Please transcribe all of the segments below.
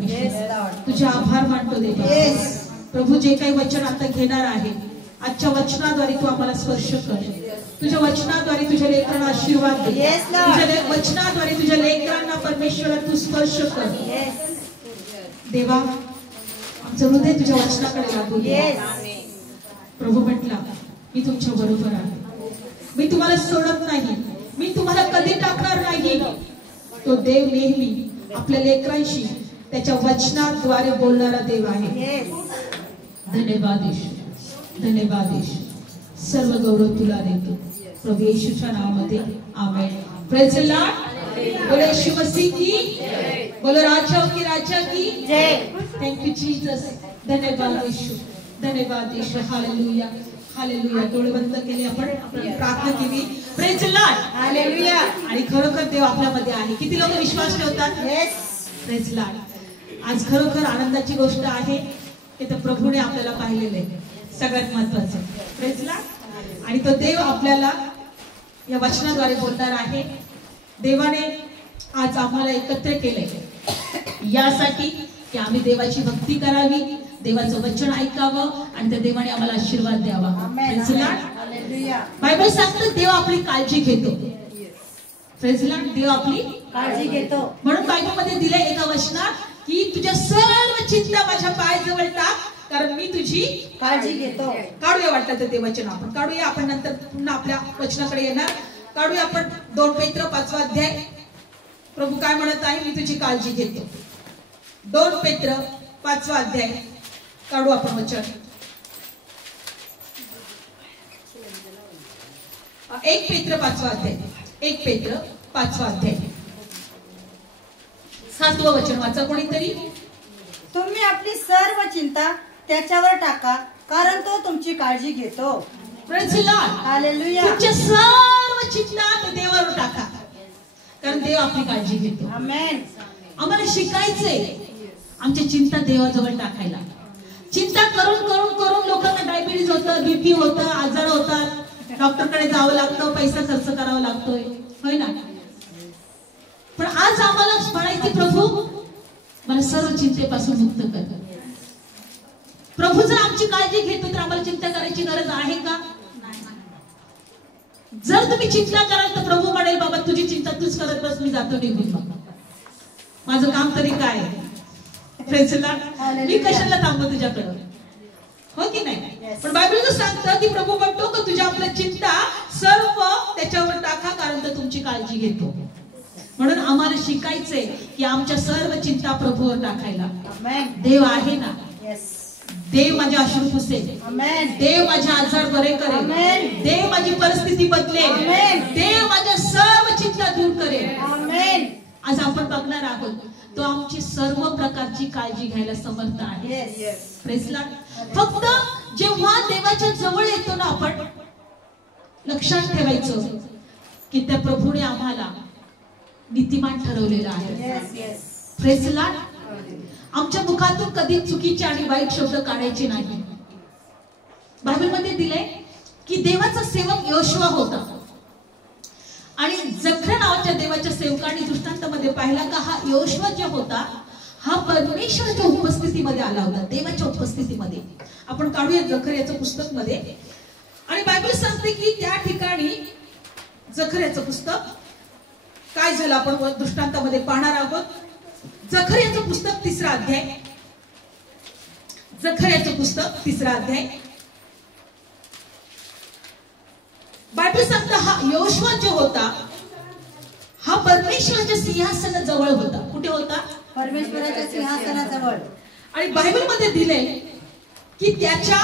परमेश्वर, तुझे आभार मानतो देवा. प्रभू जे काही वचन आता घेणार आहे, आजच्या वचनाद्वारे तू आम्हाला स्पर्श कर. तुझ्या वचनाद्वारे तुझ्या लेकरांना आशीर्वाद दे. तुझ्या वचनाद्वारे तुझ्या लेकरांना परमेश्वर तू स्पर्श कर देवा. आमचं हृदय तुझ्या वचनाकडे लागू दे. प्रभू म्हटला, मी तुमच्या बरोबर आहे, मी तुम्हाला सोडत नाही, मी तुम्हाला कधी टाकणार नाही. तो देव नेहमी आपल्या लेकरांशी त्याच्या वचनाद्वारे बोलणारा देव आहे. धन्यवाद येशू, धन्यवाद येशू. सर्व गौरव तुला देतो प्रभू येशूच्या नावामध्ये. आमेन. Praise the lord. बोलो यीशु मसीह की, बोलो राजा की राजा की जय. Thank you Jesus. धन्यवाद येशू, धन्यवाद येशू. Hallelujah, hallelujah. डोळे बंद केले, आपण प्रार्थना केली. Praise the Lord. हालेलुया. आणि खरोखर देव आपल्यामध्ये आहे. किती लोक विश्वास ठेवतात? Praise the Lord. आज खरोखर आनंदाची गोष्ट आहे की तर प्रभूने आपल्याला पाहिलेलं आहे, सगळ्यात महत्वाचं. Praise the Lord. आणि तो देव आपल्याला या वचनाद्वारे बोलणार आहे. देवाने आज आम्हाला एकत्र केले यासाठी की आम्ही देवाची भक्ती करावी, देवाचं वचन ऐकावं आणि त्या देवाने आम्हाला आशीर्वाद द्यावा. Praise the Lord. बायबल सांगतं देव आपली काळजी घेतो. Praise the Lord. देव आपली काळजी घेतो. म्हणून बायबल मध्ये दिलंय एका वचनात की तुझ्या सर्व चिंता माझ्या पायाजवळ टाक, कारण मी तुझी काळजी घेतो. काढूया वाटतं तर ते वचन आपण काढूया. आपण नंतर पुन्हा आपल्या वचनाकडे येणार. काढूया आपण 2 पेत्र 5 अध्याय. प्रभू काय म्हणत आहे? मी तुझी काळजी घेतो. 2 पेत्र 5 अध्याय काढू आपण वचन. 1 पेत्र 5 अध्याय. 1 पेत्र 5 अध्याय 7वं वचन वाचा कोणीतरी. तुम्ही आपली सर्व चिंता त्याच्यावर टाका, कारण तो तुमची काळजी घेतो. Praise the Lord. हालेलुया. तुमच्या सर्व चिंता देवावर टाका, कारण देव आपली काळजी घेतो. आमेन. आम्हाला शिकायचंय आमची चिंता देवाजवळ टाकायला. चिंता करून करून करून लोकांना डायबिटीज होतं, बीपी होतं, आजार होतात, डॉक्टरकडे जावं लागतं, पैसा खर्च करावा लागतोय, होय ना. पण आज आम्हाला म्हणायची प्रभू मला सर्व चिंतेपासून मुक्त कर. प्रभू जर आमची काळजी घेतो तर आम्हाला चिंता करायची गरज आहे का? जर तुम्ही चिंता कराल तर प्रभू म्हणेल बाबा तुझी चिंता तूच करत बस, मी जातो निघून, माझं काम तरी काय आहे. Praise the lord. मी कशाला थांबू तुझ्याकडं, हो की नाही. पण बायबल सांगतं की प्रभू म्हणतो की तुझ्या आपल्या चिंता सर्व त्याच्यावर टाका, कारण तो तुमची काळजी घेतो. म्हणून आम्हाला शिकायचंय की आमच्या सर्व चिंता प्रभूवर टाकायला. देव आहे ना. देव माझे अश्रू पुसेल, देव माझे आजार बरे करेल, देव माझी परिस्थिती बदलेल, देव माझ्या सर्व चिंता दूर करेल. आज आपण बघणार आहोत तो आमची सर्व प्रकारची काळजी घ्यायला समर्थ आहे. Praise the Lord. फक्त जेव्हा देवाच्या जवळ येतो ना आपण, लक्षात ठेवायचं की त्या प्रभूने आम्हाला नीतिमान ठरवलेलं आहे. Praise the Lord. आमच्या मुखातून कधी चुकीचे आणि वाईट शब्द काढायचे नाही. बायबलमध्ये दिले की देवाचा सेवक योशुआ होता आणि जखरा नावाच्या देवाच्या सेवकाने दृष्टांतामध्ये पाहिला का हा योशुआ जो होता हा परमेश्वराच्या उपस्थितीमध्ये आला होता, देवाच्या उपस्थितीमध्ये. आपण काढूया जखर्याचं पुस्तक मध्ये. आणि बायबल सांगते की त्या ठिकाणी जखर्याचं पुस्तक काय झालं आपण दृष्टांतामध्ये पाहणार आहोत. जखर्याचं पुस्तक 3रा अध्याय. जखर्याचं पुस्तक 3रा अध्याय. बायबल सांगता हा योशुआ जो होता हा परमेश्वराच्या सिंहासनाजवळ होता. कुठे होता? परमेश्वराच्या सिंहासनाजवळ. आणि बायबल मध्ये दिले की त्याच्या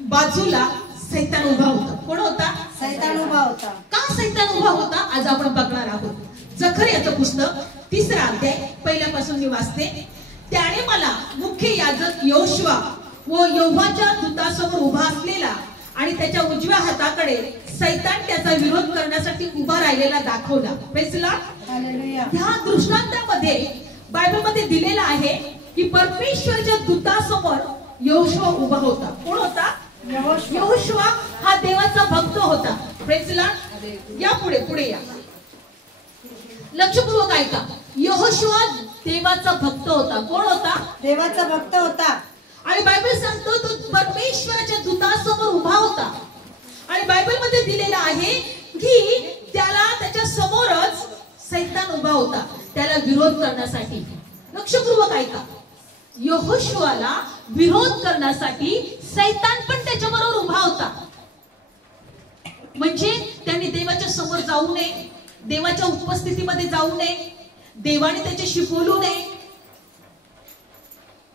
बाजूला सैतान उभा होता. कोण होता? सैतान उभा होता. का सैतान उभा होता आज आपण बघणार आहोत. जखर्याचं पुस्तक 3रा अध्याय पहिल्यापासून मी वाचते. त्याने मला मुख्य याजक योशुआ व यहोवाच्या दूतासमोर उभा असलेला आणि त्याच्या उजव्या हाताकडे सैतान त्याचा विरोध करण्यासाठी उभा राहिलेला दाखवला. Praise the Lord. हालेलुया. ह्या दृष्टांतामध्ये बायबल मध्ये दिलेला आहे की परमेश्वराच्या दूतासमोर योशुआ उभा होता. कोण होता? योशुआ हा देवाचा भक्त होता. Praise the Lord. या पुढे पुढे या, लक्षपूर्वक ऐका. योशुआ देवाचा भक्त होता. कोण होता? देवाचा भक्त होता. आणि बायबल सांगतो तो परमेश्वराच्या दूतासमोर उभा होता. आणि बायबल मध्ये दिलेलं आहे की त्याला त्याच्या समोरच सैतान उभा होता त्याला विरोध करण्यासाठी. लक्षपूर्वक ऐका, यहोशुआला विरोध करण्यासाठी सैतान पण त्याच्याबरोबर उभा होता. म्हणजे त्यांनी देवाच्या समोर जाऊ नये, देवाच्या उपस्थितीमध्ये जाऊ नये, देवाने त्याच्याशी बोलू नये.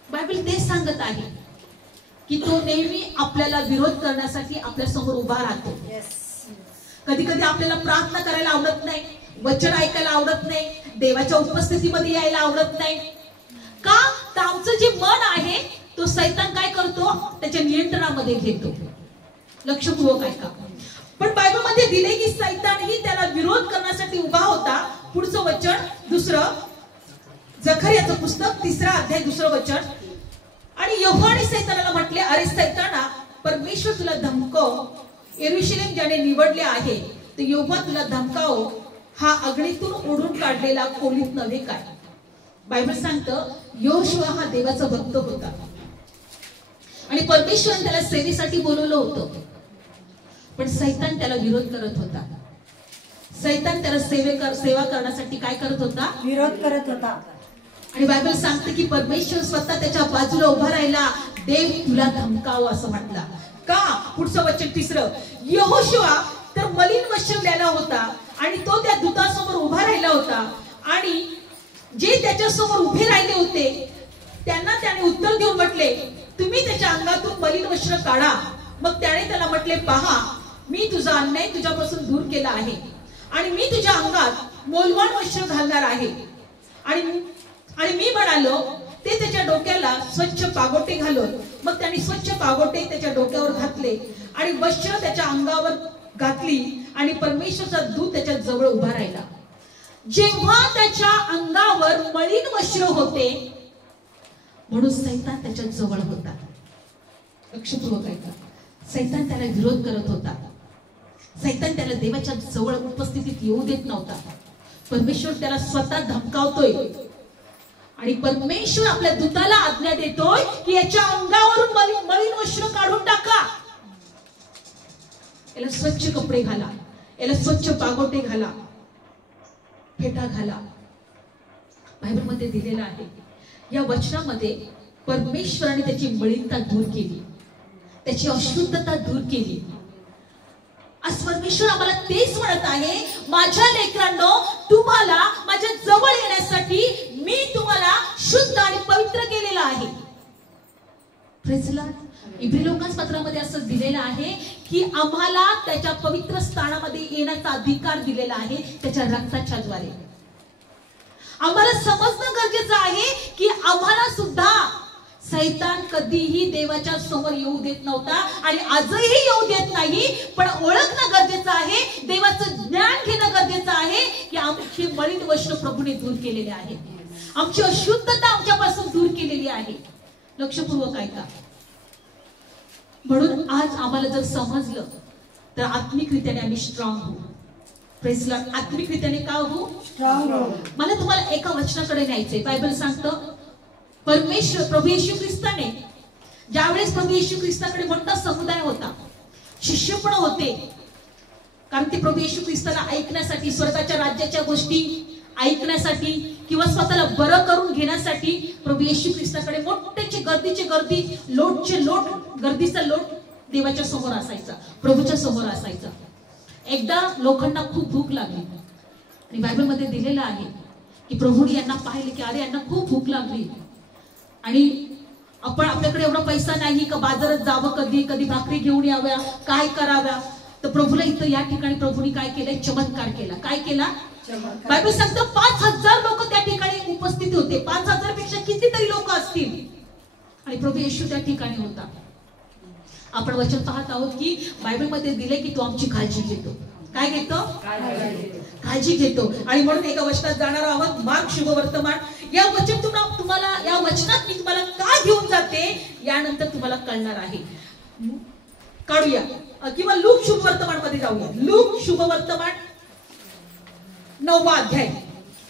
बायबल तेच सांगत आहे की तो नेहमी आपल्याला विरोध करण्यासाठी आपल्या समोर उभा राहतो. कधी कधी आपल्याला प्रार्थना करायला आवडत नाही, वचन ऐकायला आवडत नाही, देवाच्या उपस्थितीमध्ये यायला आवडत नाही. का? तर आमचं जे मन आहे तो सैतान काय करतो? त्याच्या नियंत्रणामध्ये घेतो. लक्षपूर्वक ऐका. पण बायबल मध्ये दिले की सैतानही त्याला विरोध करण्यासाठी उभा होता. पुढचं वचन, दुसरं जकरियाचं पुस्तक 3रा अध्याय 2रं वचन. आणि यहोवाने सैतानाला म्हटले, अरे सैताना, परमेश्वर तुला धमकव, यरूशलेम ज्याने निवडले आहे तर यहोवा तुला धमकाव, हा अग्नीतून ओढून काढलेला कोलीत नव्हे काय? बायबल सांगतं यहोशुआ हा देवाचा भक्त होता आणि परमेश्वराने त्याला सेवेसाठी बोलवलं होतं. पण सैतान त्याला विरोध करत होता. सैतान त्याला सेवा करण्यासाठी काय करत होता? विरोध करत होता. आणि बायबल सांगते की परमेश्वर स्वतः त्याच्या बाजूला उभा राहिला. देव तुला धमकाव असं म्हटला. का? पुढचं वचन 3रं. यहोशुआ तर मलिन वस्त्र घातलेला होता आणि तो त्या दूतासमोर उभा राहिला होता. आणि जे त्याच्या समोर उभे राहिले होते त्यांना त्याने उत्तर देऊन म्हटले, तुम्ही त्याच्या अंगातून मलिन वस्त्र काढा. मग त्याने त्याला म्हटले, पहा, मी तुझा अन्याय तुझ्यापासून दूर केला आहे आणि मी तुझ्या अंगात मौल्यवान वस्त्र घालणार आहे. आणि मी म्हणालो, ते त्याच्या डोक्याला स्वच्छ पागोटे घालून. मग त्यांनी स्वच्छ पागोटे त्याच्या डोक्यावर घातले आणि वस्त्र त्याच्या अंगावर घातली आणि परमेश्वराचा दूत त्याच्या जवळ उभा राहिला. जेव्हा त्याच्या अंगावर मलिन वस्त्र होते म्हणून सैतान त्याच्या जवळ होता. लक्षपूर्वक ऐका, सैतान त्याला विरोध करत होता. सैतान त्याला देवाच्या जवळ उपस्थितीत येऊ देत नव्हता. परमेश्वर त्याला स्वतः धमकावतोय आणि परमेश्वर आपल्या दूताला आज्ञा देतोय की याच्या अंगावरून मलिन वस्त्र काढून टाका, याला स्वच्छ कपडे घाला, याला स्वच्छ पागोटे घाला, फेटा घाला. बायबल मध्ये दिलेलं आहे. या वचनामध्ये परमेश्वराने त्याची मलिनता दूर केली, त्याची अशुद्धता दूर केली. आज परमेश्वर आम्हाला तेच म्हणत आहे, माझ्या लेकरांनो, तुम्हाला माझ्या जवळ येण्यासाठी मी तुम्हाला शुद्ध आणि पवित्र केलेलं आहे. Praise the lord. इब्री लोकांस पत्रामध्ये असं दिलेलं आहे की आम्हाला त्याच्या पवित्र स्थानामध्ये येण्याचा अधिकार दिलेला आहे त्याच्या रक्ताच्या द्वारे. आम्हाला समजणं गरजेचं आहे की आम्हाला सुद्धा सैतान कधीही देवाच्या समोर येऊ देत नव्हता आणि आजही येऊ देत नाही. पण ओळखणं गरजेचं आहे, देवाचं ज्ञान घेणं गरजेचं आहे की आमची मलिन वस्त्र प्रभूने दूर केलेले आहे, आमची अशुद्धता आमच्यापासून दूर केलेली आहे. लक्षपूर्वक ऐका. म्हणून आज आम्हाला जर समजलं तर आत्मिकरित्याने आम्ही स्ट्रॉंग होऊ. Praise Lord. आत्मिकरित्याने का होऊ? स्ट्रॉंग होऊ. मला तुम्हाला एका वचनाकडे न्यायचंय. बायबल सांगतं परमेश्वर प्रभू येशू ख्रिस्ताने, ज्यावेळेस प्रभू येशू ख्रिस्ताकडे मोठा समुदाय होता, शिष्य पण होते, कारण ते प्रभू येशू ख्रिस्ताला ऐकण्यासाठी, स्वर्गाच्या राज्याच्या गोष्टी ऐकण्यासाठी किंवा स्वतःला बरं करून घेण्यासाठी प्रभू येशू ख्रिस्ताकडे मोठ्याची गर्दीची गर्दी, लोटचे लोट, गर्दीचा लोट देवाच्या समोर असायचा, प्रभूच्या समोर असायचा. एकदा लोकांना खूप भूक लागली आणि बायबल मध्ये दिलेलं आहे की प्रभूने यांना पाहिले की अरे यांना खूप भूक लागली आणि आपण आपल्याकडे एवढा पैसा नाही का बाजारात जावं, कधी कधी भाकरी घेऊन याव्या, काय कराव्या. तर प्रभूला इथं या ठिकाणी प्रभूने काय केलंय? चमत्कार केला. काय केला? बायबल सांगतं 5000 लोक त्या ठिकाणी उपस्थित होते. 5000 पेक्षा कितीतरी लोक असतील आणि प्रभू येशू त्या ठिकाणी होता. आपण वचन पाहत आहोत की बायबल मध्ये दिले की तो आमची काळजी घेतो. काय घेतो? काळजी घेतो. आणि म्हणून एका वचनात जाणार आहोत, मार्क शुभवर्तमान. या वचन तुम्हाला या वचनात मी तुम्हाला का घेऊन जाते यानंतर तुम्हाला कळणार आहे. काढूया किंवा लूक शुभवर्तमान मध्ये जाऊया. लूक शुभवर्तमान 9वा अध्याय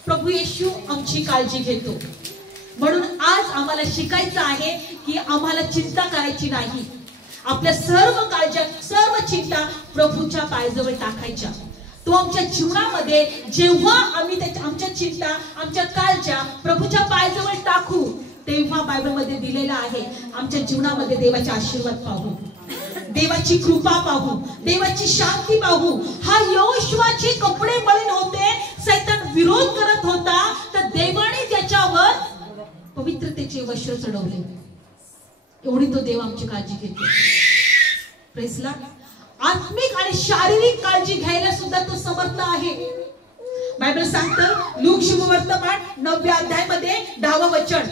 प्रभू येशू आमची काळजी घेतो. म्हणून आज आम्हाला शिकायचं आहे की आम्हाला चिंता करायची नाही. आपल्या सर्व काळज्या, सर्व चिंता प्रभूच्या पायाजवळ टाकायच्या. तो आमच्या जीवनामध्ये जेव्हा आम्ही आमच्या चिंता, आमच्या काळज्या प्रभूच्या पायाजवळ टाकू, तेव्हा बायबलमध्ये दिलेलं आहे आमच्या जीवनामध्ये देवाचे आशीर्वाद पाहू, देवाची कृपा पाहू, देवाची शांती पाहू. हा योशुआचे कपडे मळून होते, सैतान विरोध करत होता, तर देवाने त्याच्यावर पवित्रतेचे वस्त्र चढवले. एवढी तो देव आमची काळजी घेतो. Praise Lord. आत्मिक आणि शारीरिक काळजी घ्यायला सुद्धा तो समर्थ आहे. बायबल सांगतं लूक शुभवर्तमान 9व्या अध्यायामध्ये 10वं वचन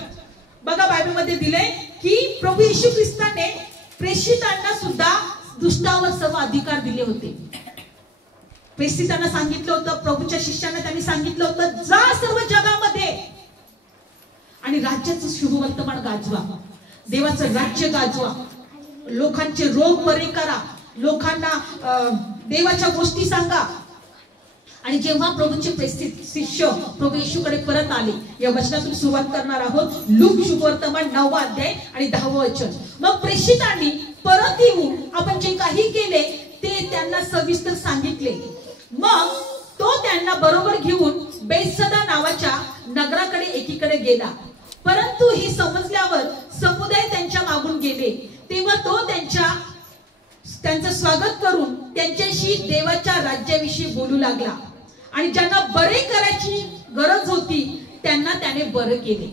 बघा, बायबलमध्ये दिले की प्रभू येशू ख्रिस्ताने प्रेषितांना सुद्धा दुष्टावर सर्व अधिकार दिले होते. प्रेषितांना सांगितलं होतं, प्रभूच्या शिष्यांना त्यांनी सांगितलं होतं, जा सर्व जगामध्ये आणि राज्याचं शुभवर्तमान गाजवा, देवाचं राज्य गाजवा, लोकांचे रोग बरे करा, लोकांना देवाच्या गोष्टी सांगा. आणि जेव्हा प्रभूचे शिष्य प्रभू येशूकडे परत आले, या वचनातून सुरुवात करणार आहोत. लूक शुभवर्तमान 9वा अध्याय आणि 10वं वचन. मग प्रेषितांनी परत येऊन आपण जे काही केले ते त्यांना सविस्तर सांगितले. मग तो त्यांना बरोबर घेऊन बेतसदा नावाच्या नगराकडे एकीकडे गेला. परंतु हे समजल्यावर समुदाय त्यांच्या मागून गेले. तेव्हा तो त्यांचं स्वागत करून त्यांच्याशी देवाच्या राज्याविषयी बोलू लागला आणि ज्यांना बरे करायची गरज होती त्यांना त्याने बरे केले.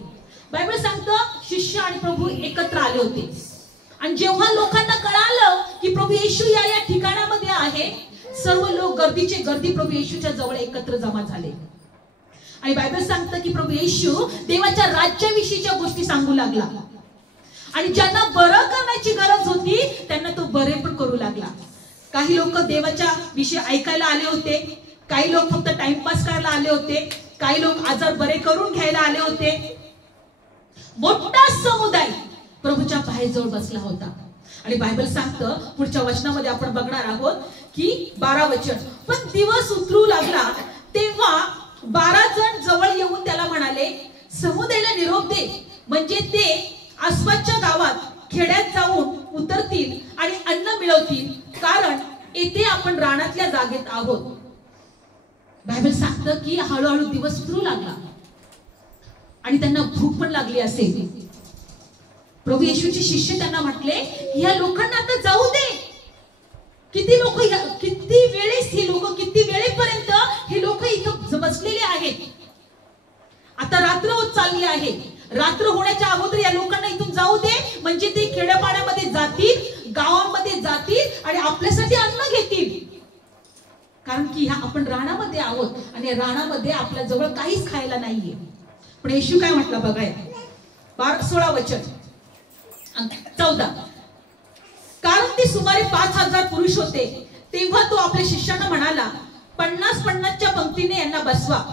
बायबल सांगतं शिष्य आणि प्रभू एकत्र आले होते. आणि जेव्हा लोकांना कळालं की प्रभू येशू या ठिकाणामध्ये आहे, सर्व लोक गर्दी प्रभू येशूच्या जवळ एकत्र जमा झाले. आणि बायबल सांगतं की प्रभू येशू देवाच्या राज्याविषयीच्या गोष्टी सांगू लागला आणि ज्यांना बरं करण्याची गरज होती त्यांना तो बरे पण करू लागला. काही लोक देवाच्या विषयी ऐकायला आले होते, काही लोक फक्त टाइमपास करायला आले होते, काही लोक आजार बरे करून घ्यायला आले होते. मोठा समुदाय प्रभूच्या पायाजवळ बसला होता. आणि बायबल सांगतं पुढच्या वचनामध्ये आपण बघणार आहोत की 12 वचन. पण दिवस उतरू लागला तेव्हा 12 जण जवळ येऊन त्याला म्हणाले, समुदायाला निरोप दे, म्हणजे ते आसपासच्या गावात खेड्यात जाऊन उतरतील आणि अन्न मिळवतील, कारण येथे आपण रानातल्या जागेत आहोत. बायबल सांगतं की हळूहळू दिवस उतरू लागला आणि त्यांना भूक पण लागली असेल. प्रभू येशूचे शिष्य त्यांना म्हटले की या लोकांना आता जाऊ दे. किती वेळेपर्यंत हे लोक इथं बसलेले आहेत. आता रात्र होत चालली आहे. रात्र होण्याच्या अगोदर या लोकांना इथून जाऊ दे, म्हणजे ते खेड्यापाड्यामध्ये जातील, गावांमध्ये जातील आणि आपल्यासाठी अन्न घेतील. कारण की आपण रानामध्ये आहोत आणि रानामध्ये आपल्या जवळ काहीच खायला नाहीये. पण येशू काय म्हटलं बघाय, 16 वचन 14. कारण ते सुमारे 5000 पुरुष होते. तेव्हा तो आपल्या शिष्यांना म्हणाला, 50-50च्या पंक्तीने यांना बसवा.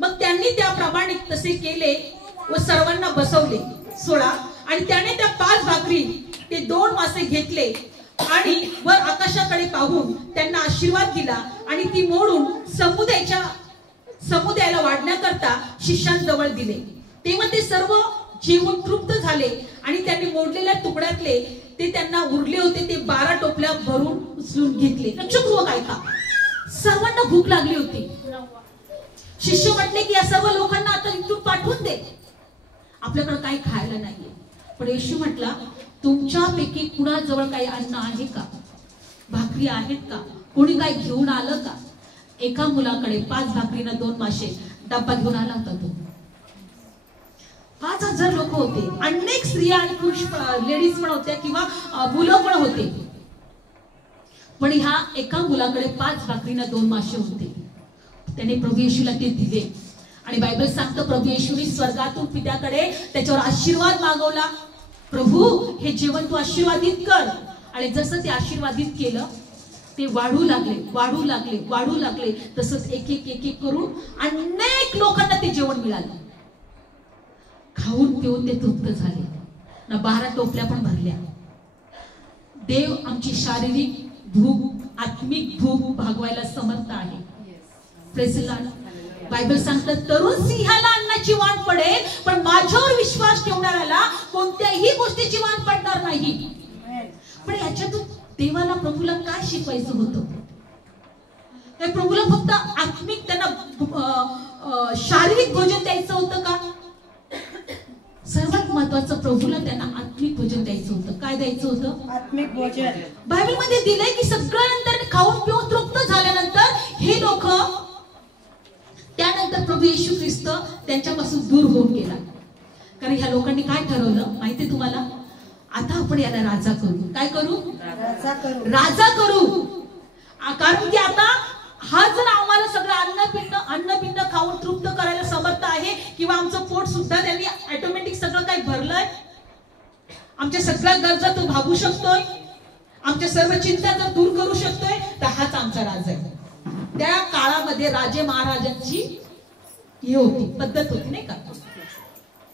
मग त्यांनी त्याप्रमाणे तसे केले व सर्वांना बसवले. 16. आणि त्याने त्या 5 भाकरी ते 2 मासे घेतले आणि वर आकाशाकडे पाहून त्यांना आशीर्वाद दिला आणि ती मोडून समुदायाला वाढण्याकरता शिष्यांजवळ दिले. तेव्हा ते सर्व जेवून तृप्त झाले आणि त्यांनी मोडलेल्या तुकड्यातले ते त्यांना उरले होते ते 12 टोपल्या भरून उचलून घेतले. लक्षपूर्वक ऐका, सर्वांना भूक लागली होती. शिष्य म्हटले की या सर्व लोकांना आता इथून पाठवून दे, आपल्याकडे काही खायला नाहीये. पण येशू म्हटला, तुमच्यापैकी कुणाजवळ काही अन्न आहे का, भाकरी आहेत का, कोणी काय घेऊन आलं का? एका मुलाकडे 5 भाकरीना 2 मासे डब्बा घेऊन आला होता. तो 5000 लोक होते. अनेक स्त्रिया आणि पुरुष लेडीज पण होत्या किंवा मुलं पण होते. पण ह्या एका मुलाकडे 5 भाकरीना 2 मासे होते. त्याने प्रभू येशूला ते दिले. आणि बायबल सांगतं प्रभू येशूने स्वर्गातून पित्याकडे त्याच्यावर आशीर्वाद मागवला. प्रभू हे जेवण तू आशीर्वादित कर. आणि जसं ते आशीर्वादित केलं ते वाढू लागले. तसंच एक एक करून अनेक लोकांना ते जेवण मिळालं. खाऊन पिऊन ते तृप्त झाले ना. 12 टोपल्या पण भरल्या. देव आमची शारीरिक भूक, आत्मिक भूक भागवायला समर्थ आहे. Praise the Lord. बायबल सांगतं तरुण सिंहाला अन्नाची वाट पडेल, पण माझ्यावर विश्वास ठेवणाऱ्याला कोणत्याही गोष्टीची वाट पडणार नाही. पण याच्यातून देवाला प्रभूला काय शिकवायचं होतं? तर प्रभूला फक्त आत्मिक त्यांना शारीरिक भोजन द्यायचं होतं का? सर्वात महत्वाचं प्रभूला त्यांना आत्मिक भोजन द्यायचं होतं. काय द्यायचं होतं? आत्मिक भोजन. बायबल मध्ये दिलंय की सगळ्यानंतर खाऊन पिऊन तृप्त झाल्यानंतर हे लोक त्यानंतर प्रभू येशू ख्रिस्त त्यांच्यापासून दूर होऊन गेला. कारण ह्या लोकांनी काय ठरवलं माहितीये तुम्हाला? आता आपण याला राजा करू. काय करू? राजा करू. कारण की आता हा जर आम्हाला सगळं अन्नपिंड खाऊन तृप्त करायला समर्थ आहे, किंवा आमचं पोट सुद्धा त्यांनी ऑटोमॅटिक सगळं काही भरलंय, आमच्या सगळ्या गरजा तो भागू शकतोय, आमच्या सर्व चिंता जर दूर करू शकतोय, तर हाच आमचा राजा आहे. त्या काळामध्ये राजे महाराजांची ही होती पद्धत होती नाही का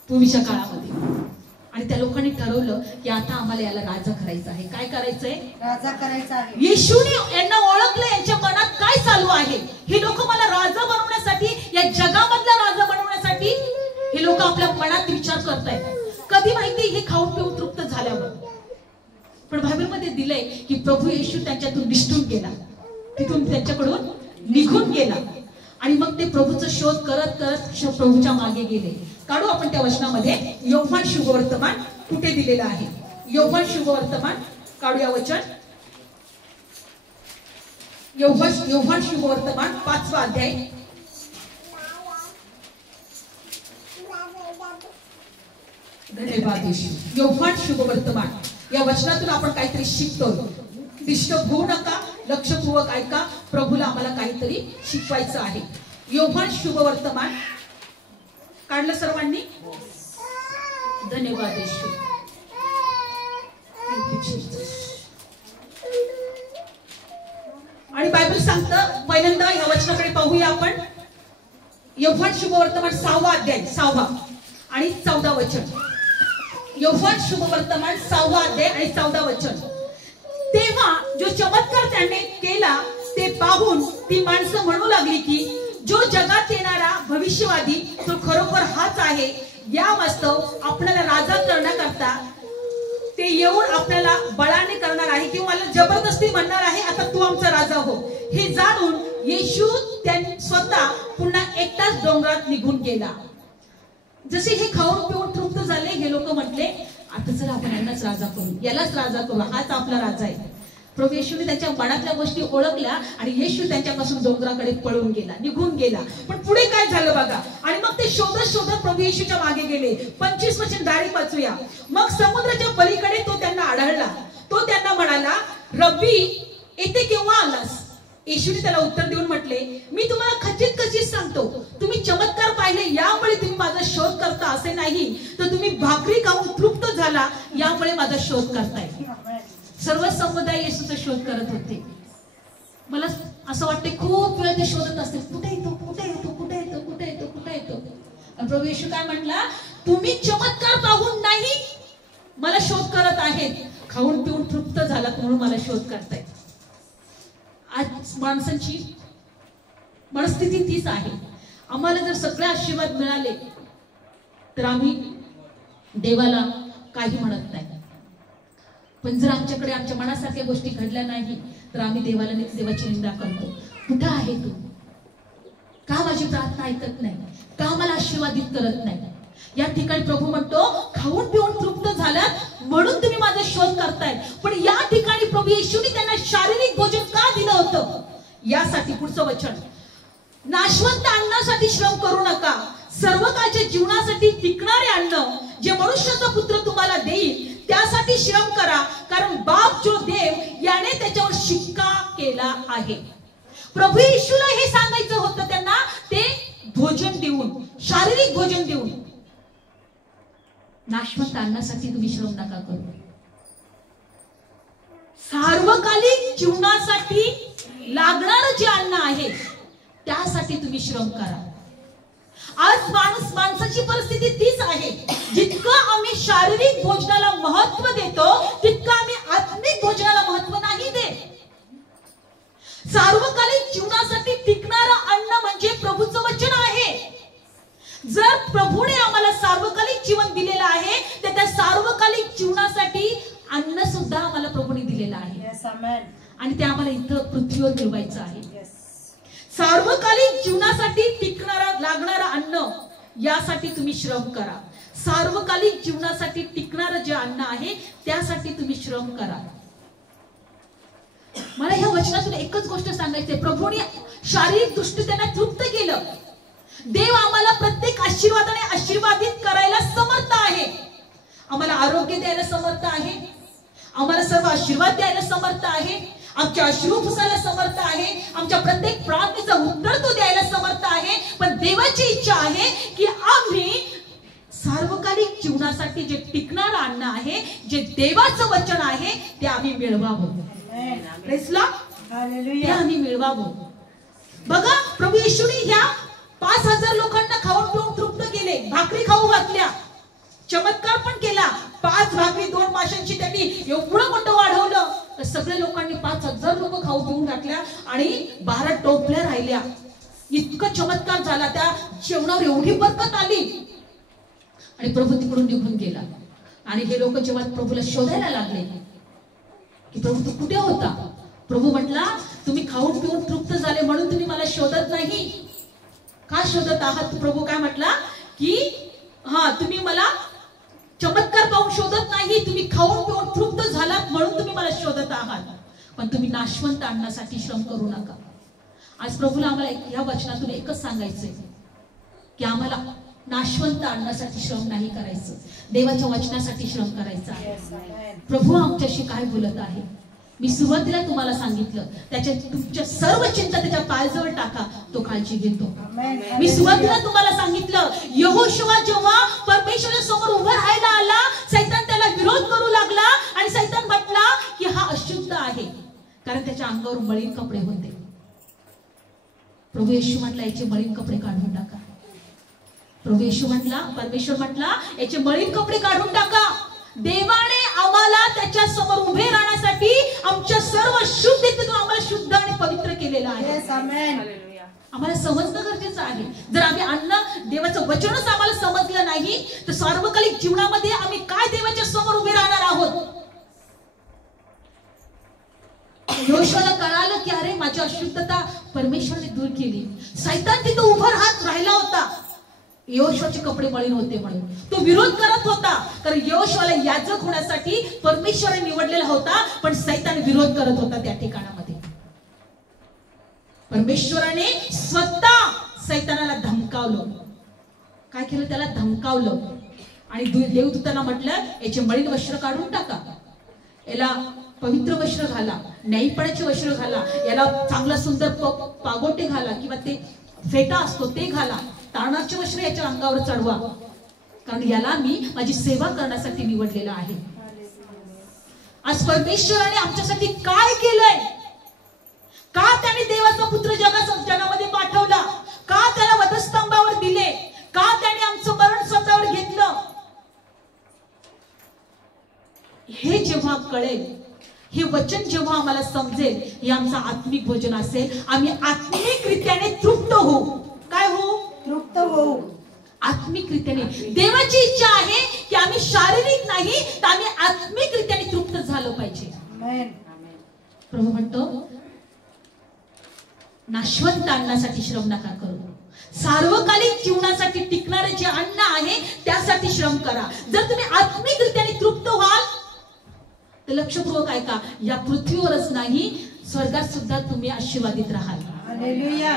पूर्वीच्या काळामध्ये. आणि त्या लोकांनी ठरवलं की आता आम्हाला याला राजा करायचं आहे. काय करायचंय? राजा करायचं आहे. येशूने यांना ओळखलं, यांच्या मनात काय चालू आहे. हे लोक मला राजा बनवण्यासाठी, या जगामधला राजा बनवण्यासाठी हे लोक आपल्या मनात विचार करतायत. कधी माहिती? हे खाऊन पिऊन तृप्त झाल्यावर. पण बायबलमध्ये दिलंय की प्रभू येशू त्यांच्यातून निष्ठून गेला, तिथून त्यांच्याकडून निघून गेला. आणि मग ते प्रभूचा शोध करत करत प्रभूच्या मागे गेले. काढू आपण त्या वचनामध्ये योहान शुभवर्तमान कुठे दिलेलं आहे. योहान शुभवर्तमान काढूया वचन. योहान शुभवर्तमान 5वा अध्याय. धन्यवाद येशू. योहान शुभवर्तमान या वचनातून आपण काहीतरी शिकतो. डिस्टर्ब होऊ नका, लक्षपूर्वक ऐका. प्रभूला आम्हाला काहीतरी शिकवायचं आहे. योहान शुभवर्तमान काढलं सर्वांनी? धन्यवाद येशू. आणि बायबल सांगतं, पहिल्यांदा या वचनाकडे पाहूया आपण. योहान शुभवर्तमान 6वा अध्याय 6वा आणि 14 वचन. योहान शुभवर्तमान 6वा अध्याय आणि 14 वचन. तेव्हा जो चमत्कार त्याने केला ते पाहून ती माणसं म्हणू लागली की जो जगात येणारा भविष्यवादी तो खरोखर हाच आहे. या वास्तव आपल्याला राजा करण्याकरता ते येऊन आपल्याला बळाने करणार आहे, किंवा मला जबरदस्ती म्हणणार आहे आता तू आमचा राजा हो. हे जाणून येशू स्वतः पुन्हा एकटाच डोंगरात निघून गेला. जसे हे खाऊन पिऊन तृप्त झाले, हे लोक म्हटले आता चला आपण यांनाच राजा करू, यालाच राजा करू, हाच आपला राजा आहे. प्रभू येशूने त्यांच्या मनातल्या गोष्टी ओळखल्या आणि येशू त्यांच्यापासून डोंगराकडे पळून गेला, निघून गेला. पण पुढे काय झालं बघा. आणि मग ते शोधत शोधत प्रभू येशूच्या मागे गेले. 25 वचन डायरेक्ट वाचूया. मग समुद्राच्या पलीकडे तो त्यांना आढळला. तो त्यांना म्हणाला, रब्बी येथे केव्हा आलास? येशूने त्याला उत्तर देऊन म्हटले, मी तुम्हाला खचित सांगतो, तुम्ही चमत्कार पाहिले यामुळे तुम्ही माझा शोध करता असे नाही, तर तुम्ही भाकरी खाऊन तृप्त झाला यामुळे माझा शोध करताय. सर्व समुदाय येशूचा शोध करत होते. मला असं वाटते खूप वेळ ते शोधत असते, कुठे येतो कुठे येतो कुठे येतो कुठे येतो कुठे येतो. प्रभू येशू काय म्हटला, तुम्ही चमत्कार पाहून नाही मला शोध करत आहेत, खाऊन पिऊन तृप्त झाला म्हणून मला शोध करताय. आज माणसांची मनस्थिती तीच आहे. आम्हाला जर सगळे आशीर्वाद मिळाले तर आम्ही देवाला काही म्हणत नाही, पण जर आमच्याकडे आमच्या मनासारख्या गोष्टी घडल्या नाही तर आम्ही देवाची निंदा करतो. कुठं आहे तू? का माझी प्रार्थना ऐकत नाही? का मला आशीर्वादित करत नाही? या ठिकाणी प्रभू म्हणतो, खाऊन पिऊन तृप्त झालात म्हणून तुम्ही माझा शोध करताय. पण या ठिकाणी प्रभू येशूने त्यांना शारीरिक भोजन का दिलं होतं? यासाठी पुढचं वचन, नाशवंत अन्नासाठी श्रम करू नका, सर्व काळच्या जीवनासाठी टिकणारे अन्न जे मनुष्याचा पुत्र तुम्हाला देईल त्यासाठी श्रम करा, कारण बाप जो देव याने त्याच्यावर शिक्का केला आहे. प्रभू येशूला हे सांगायचं होतं त्यांना, ते भोजन देऊन, शारीरिक भोजन देऊन. नाशवंत अन्नासाठी तुम्ही श्रम नका करू, सार्वकालिक जीवनासाठी लागणारं जे अन्न आहे त्यासाठी तुम्ही श्रम करा. आज माणसाची परिस्थिती तीच आहे. जितकं आम्ही शारीरिक भोजनाला महत्व देतो तितकं आम्ही आत्मिक भोजनाला महत्व नाही देत. सार्वकालिक जीवनासाठी टिकणारं अन्न म्हणजे प्रभूचं वचन आहे. जर प्रभूने आम्हाला सार्वकालिक जीवन दिलेलं आहे तर त्या सार्वकालिक जीवनासाठी अन्न सुद्धा आम्हाला प्रभूने दिलेलं आहे आणि ते आम्हाला इथं पृथ्वीवर मिळवायचं आहे. सार्वकालिक जीवनासाठी टिकणारा लागणारा अन्न यासाठी तुम्ही श्रम करा. सार्वकालिक जीवनासाठी टिकणारं जे अन्न आहे त्यासाठी तुम्ही श्रम करा. मला ह्या वचनातून एकच गोष्ट सांगायची आहे. प्रभूने शारीरिक दृष्टी त्यांना तृप्त केलं. देव आम्हाला प्रत्येक आशीर्वादाने आशीर्वादित करायला समर्थ आहे. आम्हाला आरोग्य द्यायला समर्थ आहे. आम्हाला सर्व आशीर्वाद द्यायला समर्थ आहे. आमच्या अश्रू पुसायला समर्थ आहे. आमच्या प्रत्येक प्रार्थनेचा उत्तर तो द्यायला समर्थ आहे. पण देवाची इच्छा आहे की आम्ही सार्वकालिक जीवनासाठी जे टिकणारं अन्न आहे, जे देवाचं वचन आहे ते आम्ही मिळवावं. Praise Lord. ते आम्ही मिळवावं. बघा प्रभू येशूने ह्या 5000 लोकांना खाऊन पिऊन तृप्त केले. भाकरी खाऊ घातल्या. चमत्कार पण केला. 5 भाकरी 2 माशांची त्यांनी एवढं मोठं वाढवलं तर सगळ्या लोकांनी 5000 लोक खाऊ पिऊन घातल्या आणि 12 टोपल्या राहिल्या. इतकं चमत्कार झाला. त्या जेवणावर एवढी बरकत आली आणि प्रभू तिकडून निघून गेला. आणि हे लोक जेव्हा प्रभूला शोधायला लागले की प्रभू तू कुठे होता, प्रभू म्हटला तुम्ही खाऊन पिऊन तृप्त झाले म्हणून तुम्ही मला शोधत नाही. का शोधत आहात? प्रभू काय म्हटला की तुम्ही मला चमत्कार पाहून शोधत नाही, तुम्ही खाऊन पिऊन तृप्त झालात म्हणून तुम्ही मला शोधत आहात. पण तुम्ही नाशवंत आणण्यासाठी श्रम करू नका. आज प्रभूला आम्हाला या वचनातून एकच सांगायचंय की आम्हाला नाशवंत आणण्यासाठी श्रम नाही करायचं, देवाच्या वचनासाठी श्रम करायचा आहे. प्रभू आमच्याशी काय बोलत आहे? मी सुरुवातीला तुम्हाला सांगितलं त्याच्या तुमच्या सर्व चिंता त्याच्या पायाजवळ टाका, तो काळजी घेतो. मी सुरुवातीला तुम्हाला सांगितलं यहोशुआ जेव्हा परमेश्वराच्या समोर उभा राहायला आला, सैतान त्याला विरोध करू लागला आणि सैतान म्हटला की हा अशुद्ध आहे, कारण त्याच्या अंगावर मळीन कपडे होते. प्रभू येशू म्हटला याचे मळीन कपडे काढून टाका. प्रभू येशू म्हटला, परमेश्वर म्हटला याचे मळीन कपडे काढून टाका. देवाने आम्हाला त्याच्या समोर उभे राहण्यासाठी आमच्या सर्व शुद्धतेतून आम्हाला शुद्ध आणि पवित्र केलेलं आहे. आम्हाला समजणं गरजेचं आहे. जर आम्ही अन्न देवाचं वचनच आम्हाला समजलं नाही तर सार्वकालिक जीवनामध्ये आम्ही काय देवाच्या समोर उभे राहणार आहोत? योशुआला कळालं की अरे माझी अशुद्धता परमेश्वराने दूर केली. सैतान तिथं उभा राहिला होता. यहोशुआचे कपडे मळीन होते म्हणून तो विरोध करत होता, कारण यहोशुआला याजक होण्यासाठी परमेश्वराने निवडलेला होता, पण सैतान विरोध करत होता. त्या ठिकाणामध्ये परमेश्वराने स्वतः सैतानाला धमकावलं. काय केलं? त्याला धमकावलं आणि देवदूतांना म्हटलं याचे मळीन वस्त्र काढून टाका, याला पवित्र वस्त्र घाला, न्यायपणाचे वस्त्र घाला, याला चांगला सुंदर पागोटे घाला किंवा ते फेटा असतो ते घाला, तारणाचे वस्त्र याच्या अंगावर चढवा, कारण याला मी माझी सेवा करण्यासाठी निवडलेला आहे. आज परमेश्वराने आमच्यासाठी काय केलंय? का त्याने देवाचा पुत्र जगामध्ये पाठवला? का त्याला वधस्तंभावर दिले? का त्याने आमचं मरण स्वतःवर घेतलं? हे जेव्हा कळेल, हे वचन जेव्हा आम्हाला समजेल, हे आमचं आत्मिक भोजन असेल. आम्ही आत्मिकरित्याने तृप्त होऊ. काय होऊ? तृप्त होऊ. आत्मिकरित्याने. देवाची इच्छा आहे की आम्ही शारीरिक नाही तर आम्ही आत्मिकरित्याने तृप्त झालो पाहिजे. प्रभू म्हणतो नाशवंत अन्नासाठी श्रम नका करू, सार्वकालिक जीवनासाठी टिकणारे जे अन्न आहे त्यासाठी श्रम करा. जर तुम्ही आत्मिकरित्याने तृप्त व्हाल तर लक्षपूर्वक ऐका, या पृथ्वीवरच नाही स्वर्गात सुद्धा तुम्ही आशीर्वादित राहाल. हालेलुया.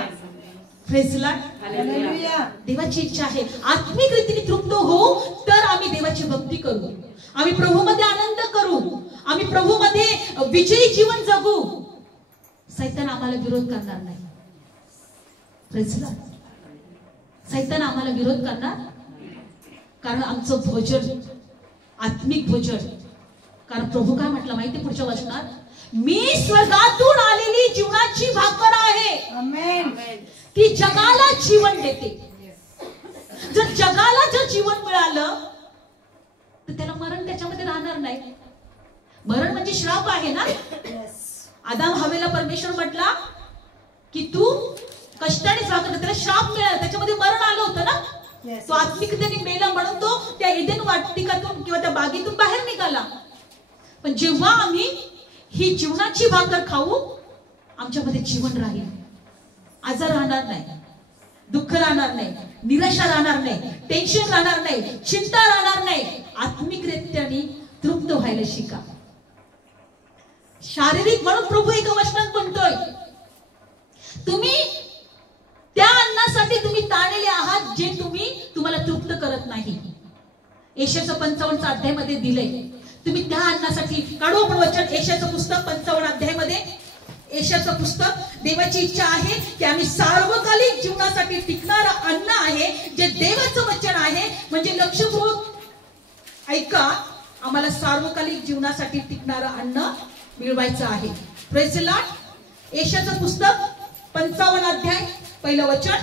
Praise Lord. हालेलुया. देवाची इच्छा आहे आत्मिक रीतीने तृप्त होऊ, तर आम्ही देवाची भक्ती करू, आम्ही प्रभूमध्ये आनंद करू, आम्ही प्रभूमध्ये विजयी जीवन जगू. सैतान आम्हाला विरोध करणार नाही. Praise Lord. सैतान आम्हाला विरोध करणार, कारण आमचं भोजन आत्मिक भोजन. कारण प्रभू काय म्हटलं माहिती पुढच्या वचनात, मी स्वर्गातून आलेली जीवनाची भाकर आहे. आमेन. ती जगाला जीवन देते. जर जगाला जीवन मिळालं तर त्याला मरण त्याच्यामध्ये राहणार नाही. मरण म्हणजे श्राप आहे ना. आदाम हवेला परमेश्वर म्हटला की तू कष्टाने त्याला श्राप मिळाला, त्याच्यामध्ये मरण आलं होतं ना. तो आत्मिकतेने मेला म्हणून तो त्या एदेन वाटिकातून किंवा त्या बागेतून बाहेर निघाला. पण जेव्हा आम्ही ही जीवनाची भाकर खाऊ, आमच्यामध्ये जीवन राहील, आजार राहणार नाही, दुःख राहणार नाही, निराशा राहणार नाही, टेन्शन राहणार नाही, चिंता राहणार नाही. आत्मिकरित्याने तृप्त व्हायला शिका. शारीरिक म्हणून प्रभू एका वचनात म्हणतोय, तुम्ही त्या अन्नासाठी तुम्ही ताणलेले आहात जे तुम्हाला तृप्त करत नाही. यशाचं 55 अध्यायामध्ये दिलंय. तुम्ही त्या अन्नासाठी काढू आपण वचन. यशाचं पुस्तक 55 अध्यायामध्ये, यशाचं पुस्तक. देवाची इच्छा आहे की आम्ही सार्वकालिक जीवनासाठी टिकणारं अन्न आहे जे देवाचं वचन आहे. म्हणजे लक्षपूर्वक ऐका, आम्हाला सार्वकालिक जीवनासाठी टिकणारं अन्न मिळवायचं आहे. Praise the Lord. यशाचं पुस्तक 55 अध्याय, पहिलं वचन.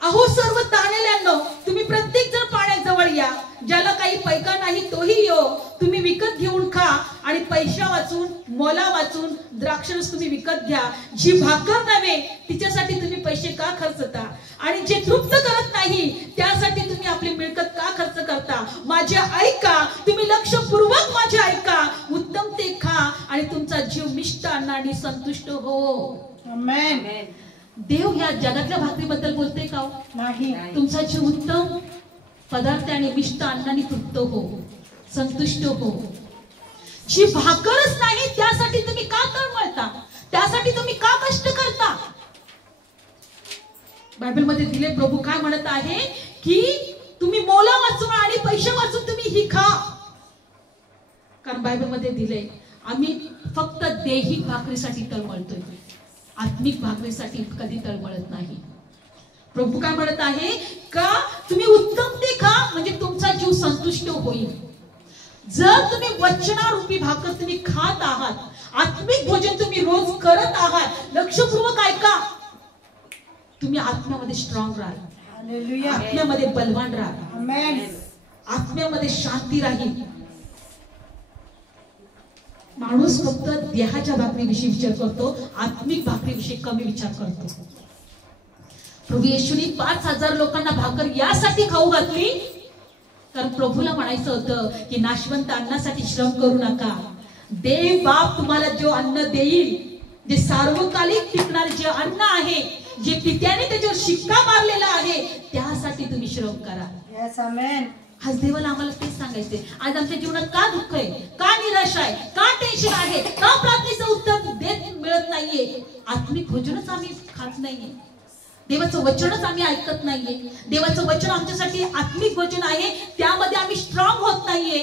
अहो सर्व ताणलेल्यांनो, तुम्ही प्रत्येक जण पाण्याजवळ या. ज्याला काही पैका नाही तोही यो. तुम्ही विकत घेऊन खा आणि पैसा वाचून, मोला वाचून द्राक्षरस तुम्ही विकत घ्या. जी भाकर नव्हे तिच्यासाठी तुम्ही पैसे का खर्चता? आणि जे तृप्त करत नाही त्यासाठी तुम्ही आपली मिळकत का खर्च करता? माझे ऐका, तुम्ही लक्षपूर्वक माझे ऐका. उत्तम ते खा आणि तुमचा जीव मिष्ट अन्नाने संतुष्ट हो. आमेन. देव या जगातल्या भाकरीबद्दल बोलते का? नाही. तुमचा जीव उत्तम पदार्थाने मिष्ट अन्नाने तृप्त हो, संतुष्ट हो. जी भाकरच नाही त्यासाठी तुम्ही का तळमळता? त्यासाठी तुम्ही का कष्ट करता? बायबल मध्ये दिले. प्रभू काय म्हणत आहे की तुम्ही मोला वाचून आणि पैसे वाचून तुम्ही ही खा. कारण बायबल मध्ये दिले, आम्ही फक्त दैहिक भाकरीसाठी तळमळतोय, आत्मिक भाकरीसाठी कधी तळमळत नाही. प्रभू काय म्हणत आहे का तुम्ही उत्तम ते खा म्हणजे तुमचा जीव संतुष्ट होईल. जर तुम्ही वचनारूपी भाकर तुम्ही खात आहात, आत्मिक भोजन तुम्ही रोज करत आहात, लक्षपूर्वक ऐका, तुम्ही आत्म्यामध्ये स्ट्रॉंग राहाल, हालेलुया. आत्म्यामध्ये बलवान राहाल, आमेन. आत्म्यामध्ये शांती राहील. माणूस फक्त देहाच्या भाकरीविषयी विचार करतो, आत्मिक भाकरीविषयी कमी विचार करतो. प्रभू येशूने 5000 लोकांना भाकर यासाठी खाऊ घातली कारण प्रभूला म्हणायचं होतं की नाशवंत अन्नासाठी श्रम करू नका. देव बाप तुम्हाला जो अन्न देईल, जे सार्वकालिक टिकणार जे अन्न आहे, जे पित्याने त्याच्यावर शिक्का मारलेला आहे, त्यासाठी तुम्ही श्रम करा. यस. आमेन. आज देवाला आम्हाला तेच सांगायचंय. आज आमच्या जीवनात का दुःख आहे, का निराशा आहे, का टेन्शन आहे, का प्रार्थनेचं उत्तर देत मिळत नाहीये? आत्मिक भोजनच आम्ही खात नाहीये, देवाचं वचनच आम्ही ऐकत नाहीये. देवाचं वचन आमच्यासाठी आत्मिक भोजन आहे, त्यामध्ये आम्ही स्ट्रॉंग होत नाहीये.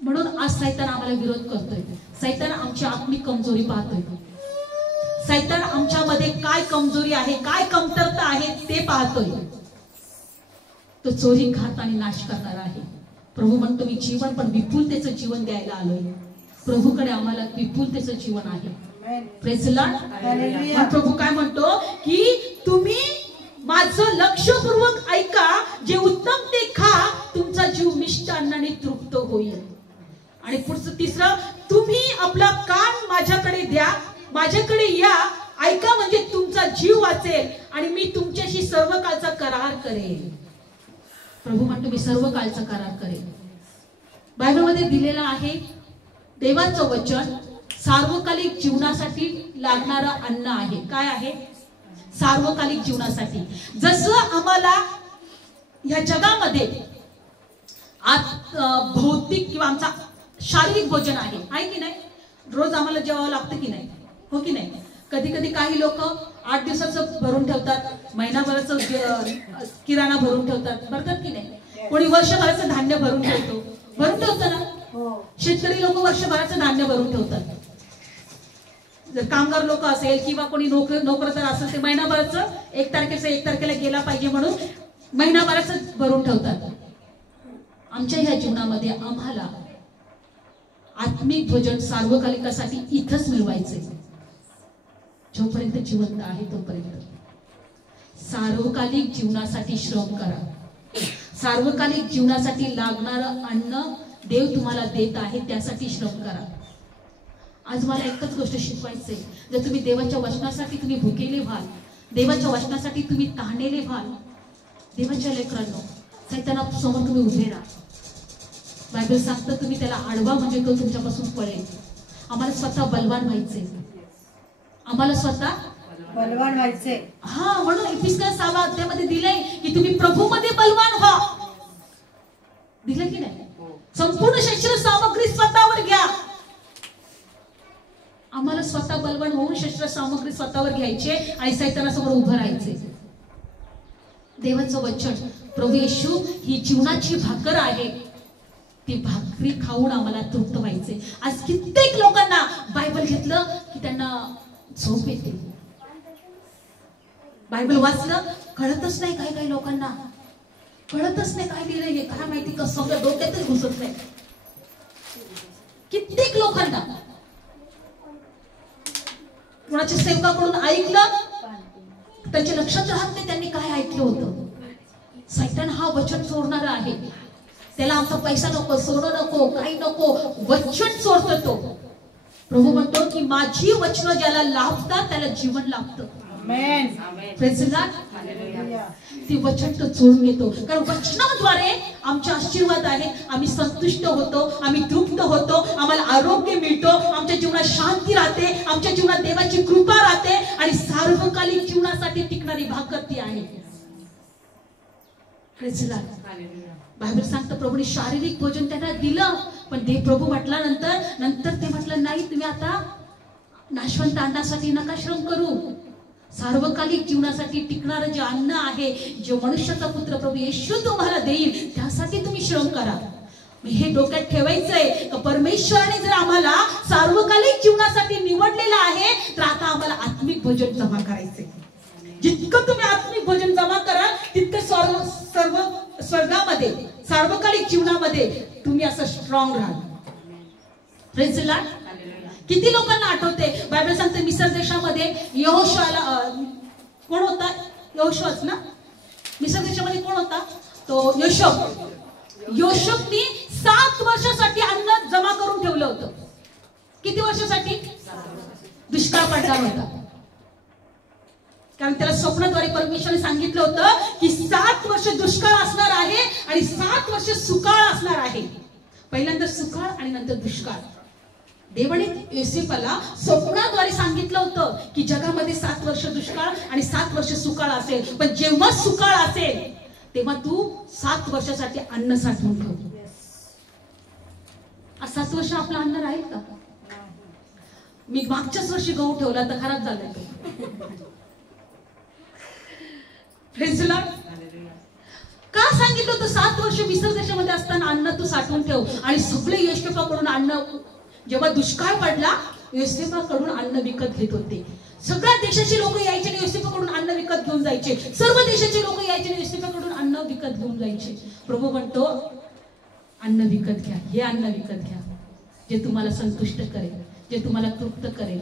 म्हणून आज सैतान आम्हाला विरोध करतोय. सैतान आमची आत्मिक कमजोरी पाहतोय. सैतान आमच्यामध्ये काय कमजोरी आहे, काय कमतरता आहे ते पाहतोय. तो चोरी, घात आणि नाश करणार आहे. प्रभू म्हणतो मी जीवन पण विपुलतेचं जीवन द्यायला आलोय. प्रभूकडे आम्हाला विपुलतेचं जीवन आहे. Praise the Lord. हालेलुया. प्रभू काय म्हणतो की तुम्ही माझं लक्षपूर्वक ऐका, जे उत्तम ते खा, तुमचा जीव मिष्ट अन्नाने तृप्त होईल. आणि पुढचं तिसरं, तुम्ही आपला कान माझ्याकडे द्या, माझ्याकडे या, ऐका म्हणजे तुमचा जीव वाचेल आणि मी तुमच्याशी सर्व काळचा करार करेल. प्रभू म्हणतो मी सर्व काळचा करार करेल. बायबलमध्ये दिलेला आहे देवाचं वचन सार्वकालिक जीवनासाठी लागणारं अन्न आहे. काय आहे? सार्वकालिक जीवनासाठी. जसं आम्हाला या जगामध्ये आज भौतिक किंवा आमचा शारीरिक भोजन आहे की नाही, रोज आम्हाला जेवावं लागतं की नाही, हो की नाही? कधी कधी काही लोक 8 दिवसाचं भरून ठेवतात, महिनाभराचं किराणा भरून ठेवतात, भरतात की नाही? कोणी वर्षभराचं धान्य भरून ठेवतं ना. शेतकरी लोक वर्षभराचं धान्य भरून ठेवतात. जर कामगार लोक असेल किंवा कोणी नोकरदार असेल, ते महिनाभराचं 1 तारखेला गेला पाहिजे म्हणून महिनाभराचं भरून ठेवतात. आमच्या ह्या जीवनामध्ये आम्हाला आत्मिक भोजन सार्वकालिकासाठी इथंच मिळवायचंय. जोपर्यंत जिवंत आहे तोपर्यंत सार्वकालिक जीवनासाठी श्रम करा. सार्वकालिक जीवनासाठी लागणारं अन्न देव तुम्हाला देत आहे, त्यासाठी श्रम करा. आज मला एकच गोष्ट शिकवायचंय, जर तुम्ही देवाच्या वचनासाठी तुम्ही भुकेले व्हाल, देवाच्या वचनासाठी तुम्ही ताणलेले व्हाल. देवाच्या लेकरांनो, सैताना समोर तुम्ही उभे राहा. बायबल सांगतं तुम्ही त्याला आडवा म्हणजे तो तुमच्यापासून पळेल. आम्हाला स्वतः बलवान व्हायचे, आम्हाला स्वतः बलवान व्हायचे. हा, म्हणून इफिसियन्स 6 अध्यायामध्ये दिलंय की तुम्ही प्रभूमध्ये बलवान व्हा. दिलं की नाही? संपूर्ण शस्त्र सामग्री स्वतःवर घ्या. आम्हाला स्वतः बलवान होऊन शस्त्र सामग्री स्वतःवर घ्यायचे आणि सैतानासमोर उभं राहायचे. देवाचं वचन प्रभू येशू ही जीवनाची भाकर आहे, ती भाकरी खाऊन आम्हाला तृप्त व्हायचे. आज कित्येक लोकांना बायबल घेतलं की त्यांना झोप येते. बायबल वाचलं कळतच नाही, काही लोकांना कळतच नाही काय लिहिलंय हे, काय माहिती कसं सगळं डोक्यातच घुसत नाही. कित्येक लोकांना कुणाच्या सेवकाकडून ऐकलं त्यांच्या लक्षात राहत नाही त्यांनी काय ऐकलं होतं. सैतान हा वचन चोरणारा आहे. त्याला आमचा पैसा नको, सोनं नको, काही नको, वचन चोरतो तो. प्रभू म्हणतो की माझी वचनं ज्याला लाभतात त्याला जीवन लाभतं. Praise the lord. ती वचन तो चोरून घेतो, कारण वचनाद्वारे आमचे आशीर्वाद आहे. आम्ही संतुष्ट होतो, आम्ही तृप्त होतो, आम्हाला आरोग्य मिळतो, आमच्या जीवनात शांती राहते, आमच्या जीवनात देवाची कृपा राहते आणि सार्वकालिक जीवनासाठी टिकणारी भाकर ती आहे. Praise the Lord. बायबल सांगतं प्रभूने शारीरिक भोजन त्यांना दिलं, पण ते प्रभू म्हटल्यानंतर ते म्हटलं नाही, तुम्ही आता नाशवंत अन्नासाठी नका श्रम करू. सार्वकालिक जीवनासाठी टिकणारं जे अन्न आहे, जे मनुष्याचा पुत्र प्रभू येशू तुम्हाला देईल, त्यासाठी तुम्ही श्रम करा. हे डोक्यात ठेवायचंय का परमेश्वराने जर आम्हाला सार्वकालिक जीवनासाठी निवडलेलं आहे, तर आता आम्हाला आत्मिक भोजन जमा करायचंय. जितकं तुम्ही आत्मिक भोजन जमा कराल तितकं सर्व स्वर्गामध्ये सार्वकालिक जीवनामध्ये तुम्ही असं स्ट्रॉंग राहाल. Praise the Lord. किती लोकांना आठवते बायबल सांगते मिस्र देशामध्ये यहोशूआला कोण होता? यहोशूआच ना. मिस्र देशामध्ये कोण होता? तो योशबनी 7 वर्षासाठी अन्न जमा करून ठेवलं होतं. किती वर्षासाठी? दुष्काळ पडला होता, कारण त्याला स्वप्नाद्वारे परमेश्वराने सांगितलं होतं की 7 वर्ष दुष्काळ असणार आहे आणि 7 वर्ष सुकाळ असणार आहे. पहिल्यांदा सुकाळ आणि नंतर दुष्काळ. देवाने योसेफाला स्वप्नाद्वारे सांगितलं होतं की जगामध्ये 7 वर्ष दुष्काळ आणि 7 वर्ष सुकाळ असेल, पण जेव्हा सुकाळ असेल तेव्हा तू 7 वर्षासाठी अन्न साठवून ठेव. 7 वर्ष आपलं अन्न राहील का? मी मागच्याच वर्षी गहू ठेवला तर खराब झालाय. Praise the Lord. का सांगितलं होतं 7 वर्ष मिस्र देशामध्ये असताना अन्न तू साठवून ठेव? आणि सगळे योसेफाकडून अन्न, जेव्हा दुष्काळ पडला योसेफाकडून अन्न विकत घेत होते. सगळ्या देशाची लोक यायचे आणि योसेफाकडून अन्न विकत घेऊन जायचे. सर्व देशाचे लोक यायचे आणि योसेफाकडून अन्न विकत घेऊन जायचे. प्रभू म्हणतो अन्न विकत घ्या, हे अन्न विकत घ्या जे तुम्हाला संतुष्ट करेल, जे तुम्हाला तृप्त करेल.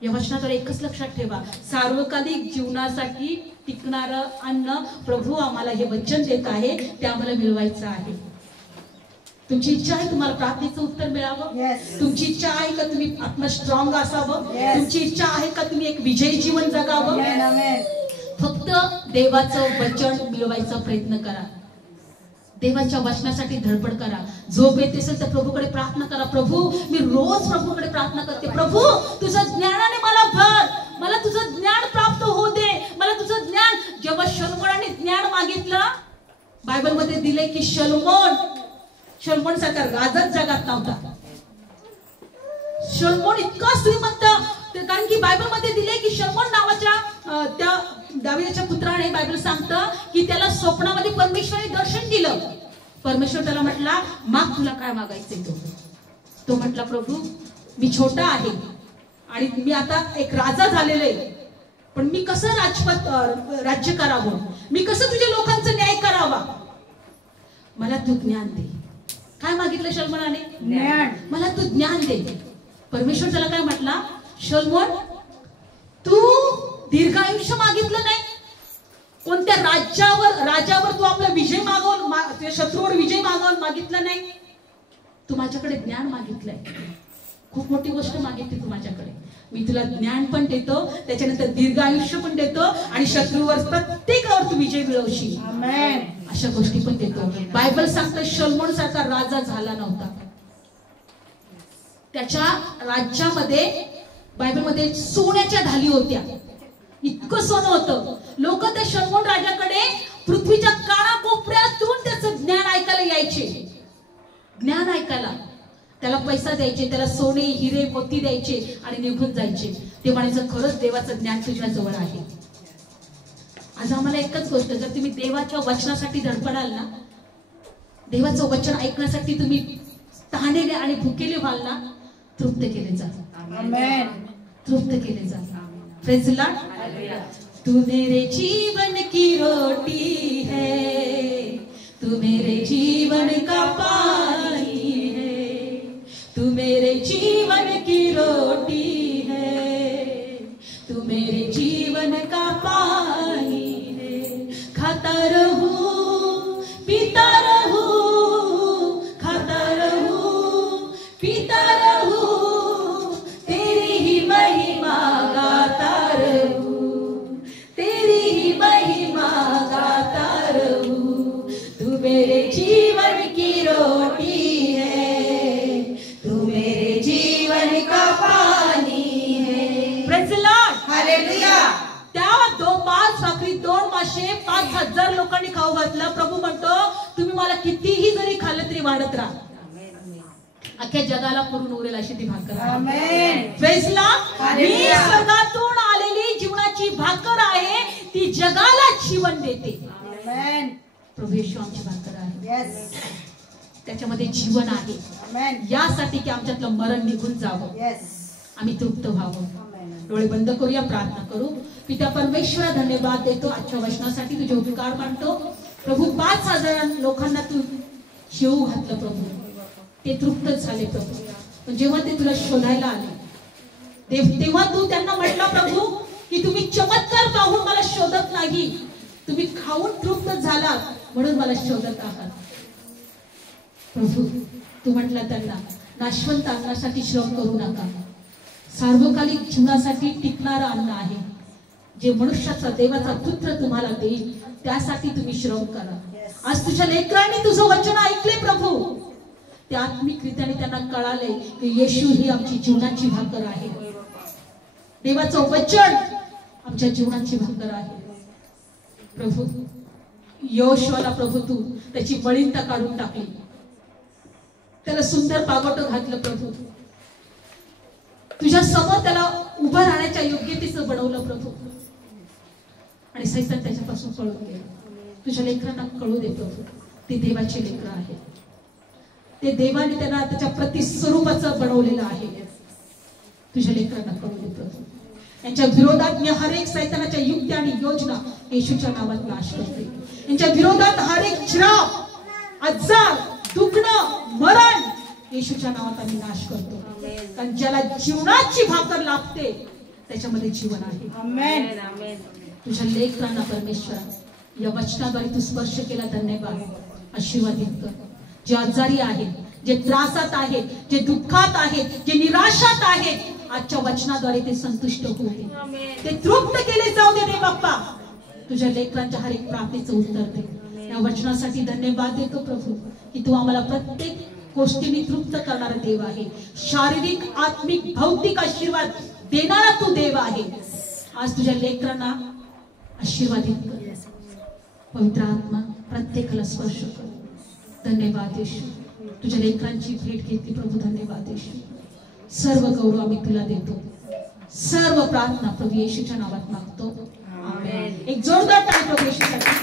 या वचनाद्वारे एकच लक्षात ठेवा, सार्वकालिक जीवनासाठी टिकणारं अन्न प्रभू आम्हाला हे वचन देत आहे, ते आम्हाला मिळवायचं आहे. तुमची इच्छा आहे तुम्हाला प्रार्थनेचं उत्तर मिळावं? तुमची इच्छा आहे का तुम्ही आत्मा स्ट्रॉंग असावं? तुमची इच्छा आहे का तुम्ही एक विजयी जीवन जगावं? फक्त देवाचं वचन मिळवायचा प्रयत्न करा. देवाच्या वचनासाठी धडपड करा. झोप येत असेल तर प्रभूकडे प्रार्थना करा. प्रभू मी रोज प्रभूकडे प्रार्थना करते, प्रभू तुझं ज्ञानाने मला भर, मला तुझं ज्ञान प्राप्त होऊ दे, मला तुझं ज्ञान. जेव्हा शलोमोनाने ज्ञान मागितलं, बायबल मध्ये दिले की शलोमोन सारखा राजाच जगात नव्हता. शलोमोन इतका श्रीमंत, कारण की बायबल मध्ये दिले की शलोमोन नावाच्या त्या दाविदाच्या पुत्राने, बायबल सांगतं की त्याला स्वप्नामध्ये परमेश्वराने दर्शन दिलं. परमेश्वर त्याला म्हटला माग तुला काय मागायचंय. तो म्हटला प्रभू मी छोटा आहे आणि मी आता एक राजा झालेला आहे, पण मी कसं राज्य करावं, मी कसं तुझ्या लोकांचा न्याय करावा, मला तू ज्ञान दे. काय मागितलं शलोमोनाने? ज्ञान. मला तू ज्ञान दे. परमेश्वर त्याला काय म्हटला? शलोमोन तू दीर्घायुष्य मागितलं नाही, कोणत्या राजावर तू आपला विजय मागवून, शत्रूवर विजय मागितला नाही, तू माझ्याकडे ज्ञान मागितलंय. खूप मोठी गोष्ट मागितली तू माझ्याकडे, मी तुला ज्ञान पण देतो, त्याच्यानंतर दीर्घ आयुष्य पण देतो आणि शत्रूवर प्रत्येकावर तू विजय मिळवशील. आमेन. अशा गोष्टी पण देतो. बायबल सांगतं शलोमोन सारखा राजा झाला नव्हता. त्याच्या राज्यामध्ये बायबलमध्ये सोन्याच्या ढाली होत्या, इतकं सोनं होतं. लोक त्या शलोमोन राजाकडे पृथ्वीच्या कानाकोपऱ्यातून त्याचं ज्ञान ऐकायला यायचे, ज्ञान ऐकायला. त्याला पैसा द्यायचे, त्याला सोने हिरे मोती द्यायचे आणि निघून जायचे. ते म्हणायचं खरंच देवाचं ज्ञान तुझ्या जवळ आहे. आज आम्हाला एकच गोष्ट, जर तुम्ही देवाच्या वचनासाठी धडपडाल ना, देवाचं वचन ऐकण्यासाठी तुम्ही तहानेले आणि भुकेले व्हाल ना, तृप्त केले जा. आमेन. तृप्त केले जा. Praise the Lord. तू मेरे जीवन की रोटी है, तू मेरे जीवन का पानी है, तू मेरे जीवन की रोटी है, तू मेरे जीवन का पानी है. खाता रहूं पीता रहूं, खाता रहूं पीता रहूं, तेरी ही महिमा गाता रहूं, तेरी ही महिमा गाता रहूं. तू मेरे जीवन की रोटी है, तू मेरे जीवन का पानी है. Praise the Lord. हालेलुया. त्या 5 भाकरी 2 मासे 5,000 लोकांनी खाऊ घातलं. प्रभू म्हणतो तुम्ही मला कितीही जरी खाल्लं तरी वाढत राहा, अख्ख्या जगाला पुरून उरेल अशी ती भाकर आहे. आमेन. Praise the lord. मी स्वर्गातून आलेली जीवनाची भाकर आहे, ती जगाला जीवन देते. आमेन. प्रभू येशू आमची भाकर आहे, येस. त्याच्यामध्ये जीवन आहे. आमेन. यासाठी की आमच्यातलं मरण निघून जावं, येस. आम्ही तृप्त व्हावं. आमेन. डोळे बंद करूया, प्रार्थना करू. पिता परमेश्वरा धन्यवाद देतो आजच्या वचनासाठी, तुझे उपकार मानतो. प्रभू 5,000 लोकांना तू जेवू घातलं प्रभू, ते तृप्त झाले प्रभू. पण जेव्हा ते तुला शोधायला आले तेव्हा तू त्यांना म्हटलं प्रभू की तुम्ही चमत्कार पाहून मला शोधत नाही, तुम्ही खाऊन तृप्त झालात म्हणून मला शोधत आहात. प्रभू तू म्हटलं त्यांना नाशवंत अन्नासाठी श्रम करू नका, सार्वकालिक जीवनासाठी टिकणारं अन्न आहे, जे मनुष्याचा देवाचा पुत्र तुम्हाला देईल त्यासाठी तुम्ही श्रम करा. आज तुझ्या लेकरांनी तुझं वचन ऐकले प्रभू, ते आत्मिकरित्याने त्यांना कळाले की येशू ही आमची जीवनाची भाकर आहे, देवाचं वचन आमच्या जीवनाची भाकर आहे. प्रभू योशुआला प्रभू तू त्याची बळींता काढून टाकली, त्याला सुंदर पागोटं घातलं प्रभू, तुझ्या समोर त्याला उभं राहण्याच्या योग्यतेचं बनवलं प्रभू, आणि सैतान त्याच्यापासून पळून गेला. तुझ्या लेकरांना कळू दे प्रभू ते देवाचे लेकर आहेत, ते देवाने त्यांना त्याच्या प्रतिस्वरूपाचं बनवलेलं आहे. तुझ्या लेकरांना कळू दे प्रभू. यांच्या विरोधात मी हर एक सैतानाच्या युक्ती आणि योजना येशूच्या नावात नाश करते. यांच्या विरोधात हर एक श्राप, आजार, दुखणं, मरण येशूच्या नावात आम्ही नाश करतो. कारण ज्याला जीवनाची भाकर लाभते त्याच्यामध्ये जीवन आहे. आमेन. तुझ्या लेकरांना परमेश्वरा या वचनाद्वारे तू स्पर्श केला, धन्यवाद. आशीर्वादित कर. जे आजारी आहेत, जे त्रासात आहेत, जे दुःखात आहेत, जे निराशात आहेत, आजच्या वचनाद्वारे ते संतुष्ट होते, ते तृप्त केले जाऊ दे रे बाप्पा. तुझ्या लेकरांच्या हर एक प्रार्थनेचं उत्तर दे. या वचनासाठी धन्यवाद देतो प्रभू की तू आम्हाला प्रत्येक गोष्टीने तृप्त करणारा देव आहे. शारीरिक, आत्मिक, भौतिक आशीर्वाद देणारा तू देव आहे. आज तुझ्या लेकरांना आशीर्वादित कर. पवित्र आत्मा प्रत्येकाला स्पर्श कर. धन्यवाद येशू. तुझ्या लेकरांची भेट घेतली प्रभू, धन्यवाद येशू. सर्व गौरव आम्ही तुला देतो, सर्व प्रार्थना प्रभू येशूच्या नावात मागतो. आमेन. एक जोरदार टाळी प्रभू येशूसाठी.